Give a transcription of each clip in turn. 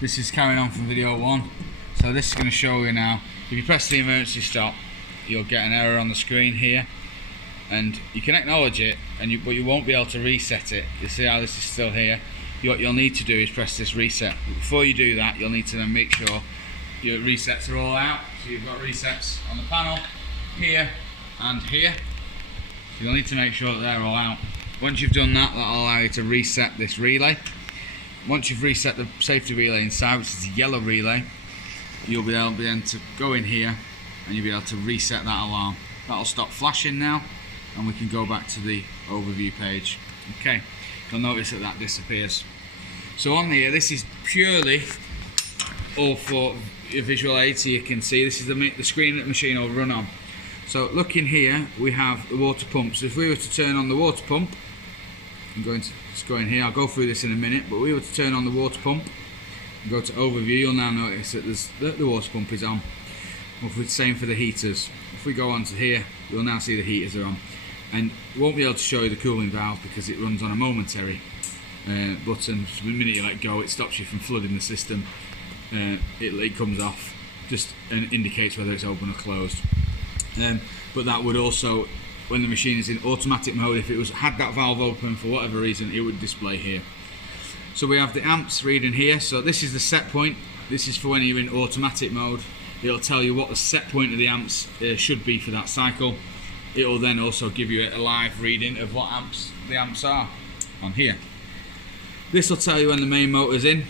This is carrying on from video 1. So this is going to show you now, if you press the emergency stop, you'll get an error on the screen here, and you can acknowledge it, but you won't be able to reset it. You see how this is still here? What you'll need to do is press this reset. Before you do that, you'll need to then make sure your resets are all out. So you've got resets on the panel, here and here. So you'll need to make sure that they're all out. Once you've done that, that'll allow you to reset this relay. Once you've reset the safety relay inside, which is the yellow relay, you'll be able then to go in here and you'll be able to reset that alarm. That'll stop flashing now, and we can go back to the overview page. Okay, you'll notice that that disappears. So on here, this is purely all for your visual aid, so you can see this is the screen that the machine will run on. So look in here, we have the water pump. So if we were to turn on the water pump, I'm going to just go in here, I'll go through this in a minute, but we were to turn on the water pump and go to overview, you'll now notice that the water pump is on. The same for the heaters. If we go on to here, you'll now see the heaters are on. And we won't be able to show you the cooling valve because it runs on a momentary button. So the minute you let go, it stops you from flooding the system. It comes off, just and indicates whether it's open or closed. But that would also, when the machine is in automatic mode, if it had that valve open for whatever reason, it would display here. So we have the amps reading here. So this is the set point. This is for when you're in automatic mode. It'll tell you what the set point of the amps should be for that cycle. It will then also give you a live reading of what the amps are on here. This will tell you when the main motor is in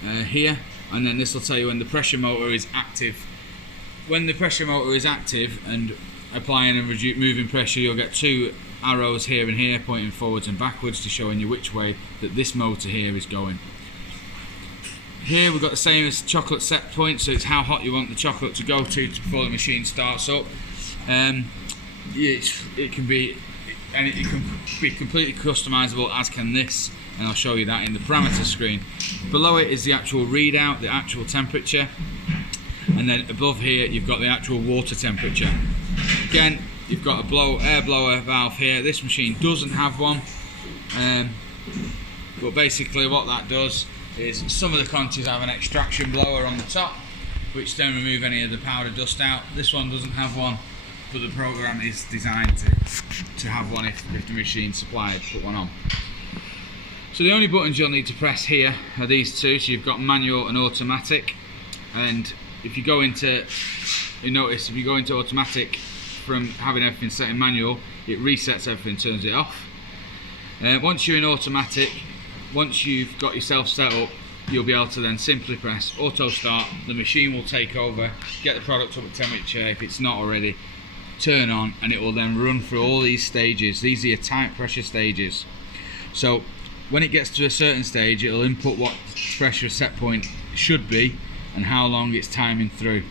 here, and then this will tell you when the pressure motor is active. When the pressure motor is active and applying and moving pressure, you'll get two arrows here and here pointing forwards and backwards to showing you which way that this motor here is going. Here we've got the same as chocolate set point, so it's how hot you want the chocolate to go to before the machine starts up. It can be completely customizable, as can this, and I'll show you that in the parameter screen. Below it is the actual readout, the actual temperature, and then above here you've got the actual water temperature. Again, you've got a air blower valve here. This machine doesn't have one, but basically what that does is some of the Contis have an extraction blower on the top, which then remove any of the powder dust out. This one doesn't have one, but the program is designed to have one if the machine supplied put one on. So the only buttons you'll need to press here are these two. So you've got manual and automatic, and if you go into, you notice if you go into automatic from having everything set in manual, it resets everything, turns it off. Once you're in automatic, once you've got yourself set up, you'll be able to then simply press auto start. The machine will take over, get the product up at temperature if it's not already, turn on, and it will then run through all these stages. These are your tight pressure stages. So when it gets to a certain stage, it'll input what the pressure set point should be and how long it's timing through.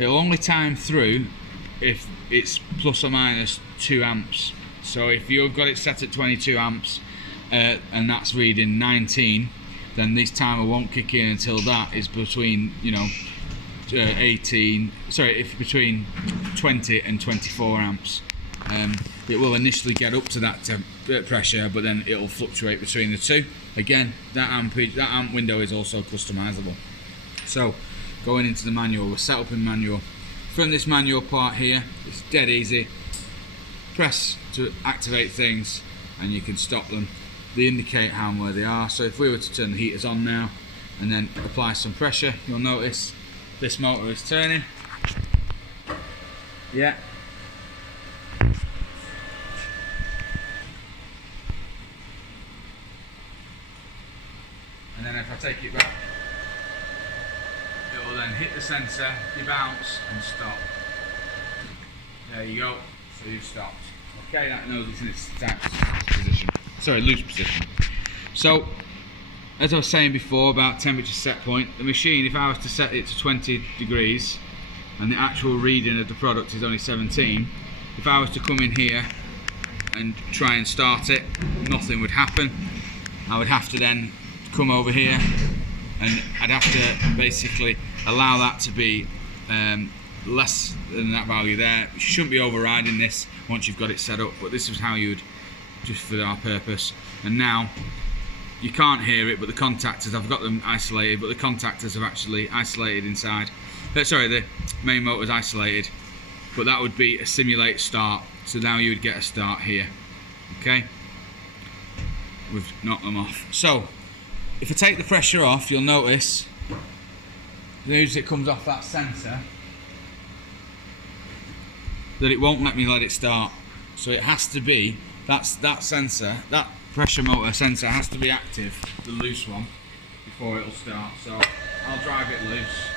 It'll only time through if it's plus or minus 2 amps. So if you've got it set at 22 amps and that's reading 19, then this timer won't kick in until that is between, between 20 and 24 amps. It will initially get up to that pressure, but then it'll fluctuate between the two. Again, that amp window is also customizable. So going into the manual, we're set up in manual. From this manual part here, it's dead easy. Press to activate things and you can stop them. They indicate how and where they are. So if we were to turn the heaters on now and then apply some pressure, you'll notice this motor is turning. Yeah. And then if I take it back, it will then hit the sensor, you bounce and stop. There you go, so you've stopped. Okay, that knows it's in its tight position. Sorry, loose position. So, as I was saying before about temperature set point, the machine, if I was to set it to 20 degrees and the actual reading of the product is only 17, if I was to come in here and try and start it, nothing would happen. I would have to then come over here and I'd have to basically allow that to be less than that value there. You shouldn't be overriding this once you've got it set up, but this is how you would, just for our purpose. And now you can't hear it, but the contactors, I've got them isolated, but the contactors have actually isolated inside. Sorry, the main motor's isolated, but that would be a simulate start. So now you would get a start here. Okay, we've knocked them off. So if I take the pressure off, you'll notice as soon as it comes off that sensor that it won't let me let it start. So it has to be, that sensor, that pressure motor sensor has to be active, the loose one, before it'll start. So I'll drive it loose,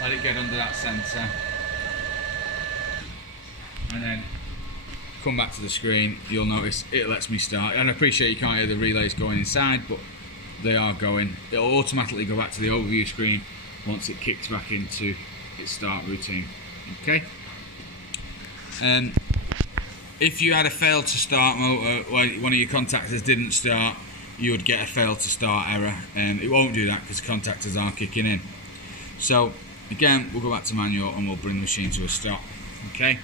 let it get under that sensor, and then come back to the screen. You'll notice it lets me start. And I appreciate you can't hear the relays going inside, but they are going. It'll automatically go back to the overview screen once it kicks back into its start routine. Okay. If you had a failed to start motor, or one of your contactors didn't start, you would get a failed to start error. It won't do that because the contactors aren't kicking in. So again, we'll go back to manual and we'll bring the machine to a stop. Okay.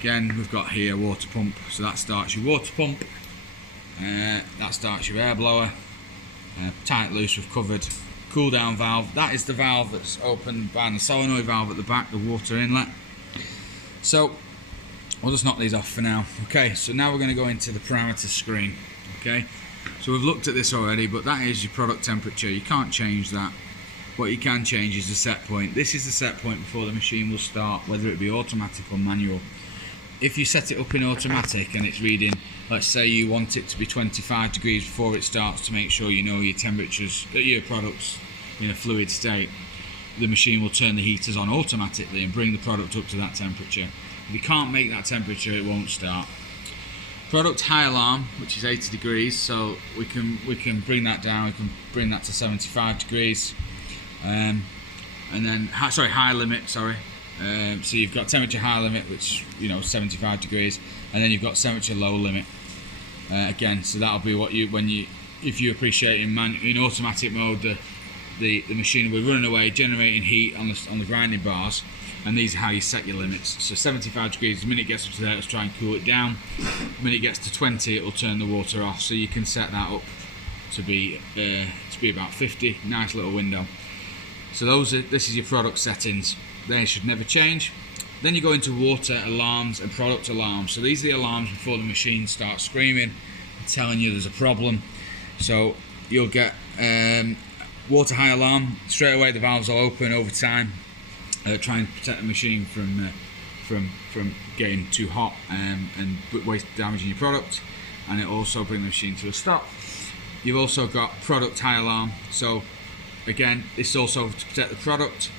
Again, we've got here water pump, so that starts your water pump. That starts your air blower. Tight, loose, we've covered. Cool down valve. That is the valve that's opened by the solenoid valve at the back, the water inlet. So we'll just knock these off for now. Okay, so now we're going to go into the parameter screen. Okay, so we've looked at this already, but that is your product temperature. You can't change that. What you can change is the set point. This is the set point before the machine will start, whether it be automatic or manual. If you set it up in automatic and it's reading, let's say you want it to be 25 degrees before it starts to make sure you know your temperatures, your product's in a fluid state, the machine will turn the heaters on automatically and bring the product up to that temperature. If you can't make that temperature, it won't start. Product high alarm, which is 80 degrees, so we can bring that down. We can bring that to 75 degrees, and then high limit. So you've got temperature high limit, which 75 degrees, and then you've got temperature low limit. Again, so that'll be what if you appreciate in automatic mode, the machine will be running away, generating heat on the grinding bars, and these are how you set your limits. So 75 degrees, the minute it gets up to there, it'll try and cool it down. The minute it gets to 20, it will turn the water off. So you can set that up to be about 50. Nice little window. So this is your product settings. They should never change. Then you go into water alarms and product alarms. So these are the alarms before the machine starts screaming and telling you there's a problem. So you'll get water high alarm. Straight away the valves will open over time, try and protect the machine from getting too hot and waste damaging your product, and it also bring the machine to a stop. You've also got product high alarm. So again, this is also to protect the product.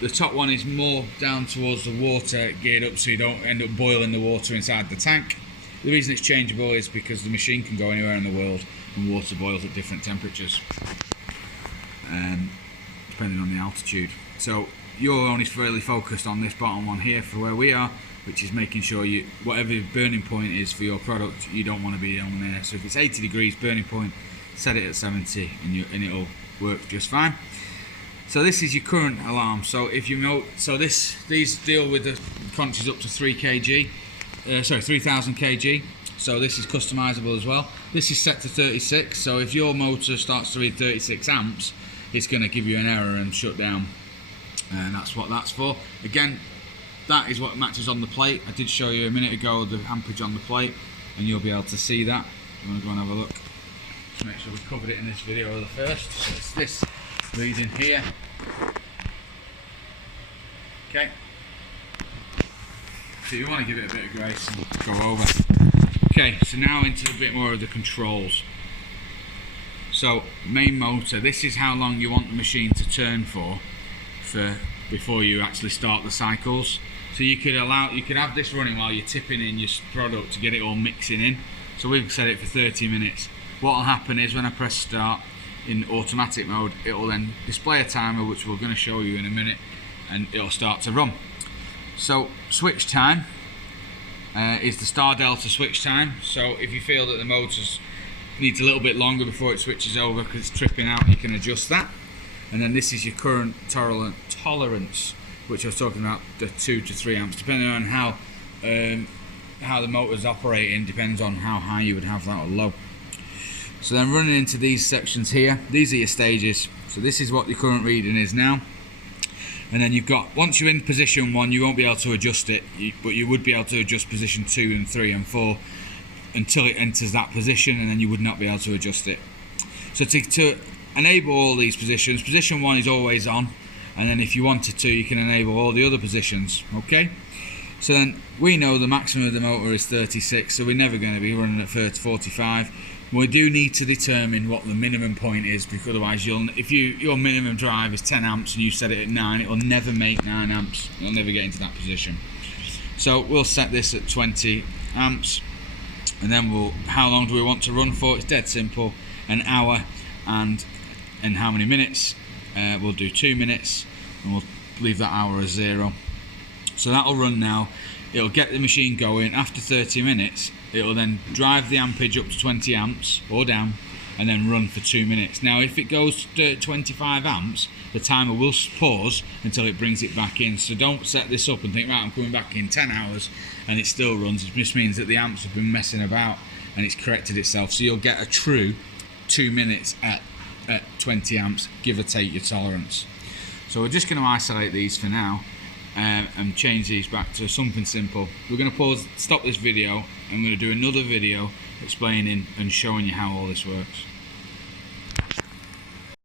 The top one is more down towards the water, geared up so you don't end up boiling the water inside the tank. The reason it's changeable is because the machine can go anywhere in the world and water boils at different temperatures, depending on the altitude. So you're only fairly focused on this bottom one here for where we are, which is making sure whatever the burning point is for your product, you don't want to be on there. So if it's 80 degrees burning point, set it at 70 and it'll work just fine. So this is your current alarm. So if you know, these deal with the quantities up to 3000 kg. So this is customizable as well. This is set to 36. So if your motor starts to read 36 amps, it's going to give you an error and shut down. And that's what that's for. Again, that is what matches on the plate. I did show you a minute ago the ampage on the plate, and you'll be able to see that. You want to go and have a look. Just make sure we covered it in this video the first. So it's this reading here. Okay. So you want to give it a bit of grace and go over. Okay, so now into a bit more of the controls. So main motor, this is how long you want the machine to turn for before you actually start the cycles. So you could have this running while you're tipping in your product to get it all mixing in. So we've set it for 30 minutes. What will happen is when I press start in automatic mode, it will then display a timer, which we're going to show you in a minute, and it'll start to run. So switch time is the star delta switch time. So if you feel that the motor needs a little bit longer before it switches over because it's tripping out, you can adjust that. And then this is your current tolerance, which I was talking about, the 2 to 3 amps, depending on how the motor's operating, depends on how high you would have that or low. So then running into these sections here, these are your stages. So this is what your current reading is now. And then you've got, once you're in position 1, you won't be able to adjust it, but you would be able to adjust position 2 and 3 and 4 until it enters that position, and then you would not be able to adjust it. So to enable all these positions, position 1 is always on, and then if you wanted to, you can enable all the other positions, okay? So then we know the maximum of the motor is 36, so we're never going to be running at 45. We do need to determine what the minimum point is, because otherwise if your minimum drive is 10 amps and you set it at 9, it will never make 9 amps. You'll never get into that position. So we'll set this at 20 amps, and then how long do we want to run for? It's dead simple, an hour, and how many minutes? We'll do 2 minutes, and we'll leave that hour as 0. So that'll run now. It'll get the machine going. After 30 minutes, it'll then drive the ampage up to 20 amps or down, and then run for 2 minutes. Now, if it goes to 25 amps, the timer will pause until it brings it back in. So don't set this up and think, right, I'm coming back in 10 hours, and it still runs. It just means that the amps have been messing about, and it's corrected itself. So you'll get a true 2 minutes at 20 amps, give or take your tolerance. So we're just going to isolate these for now. And change these back to something simple. We're going to stop this video, and I'm going to do another video explaining and showing you how all this works.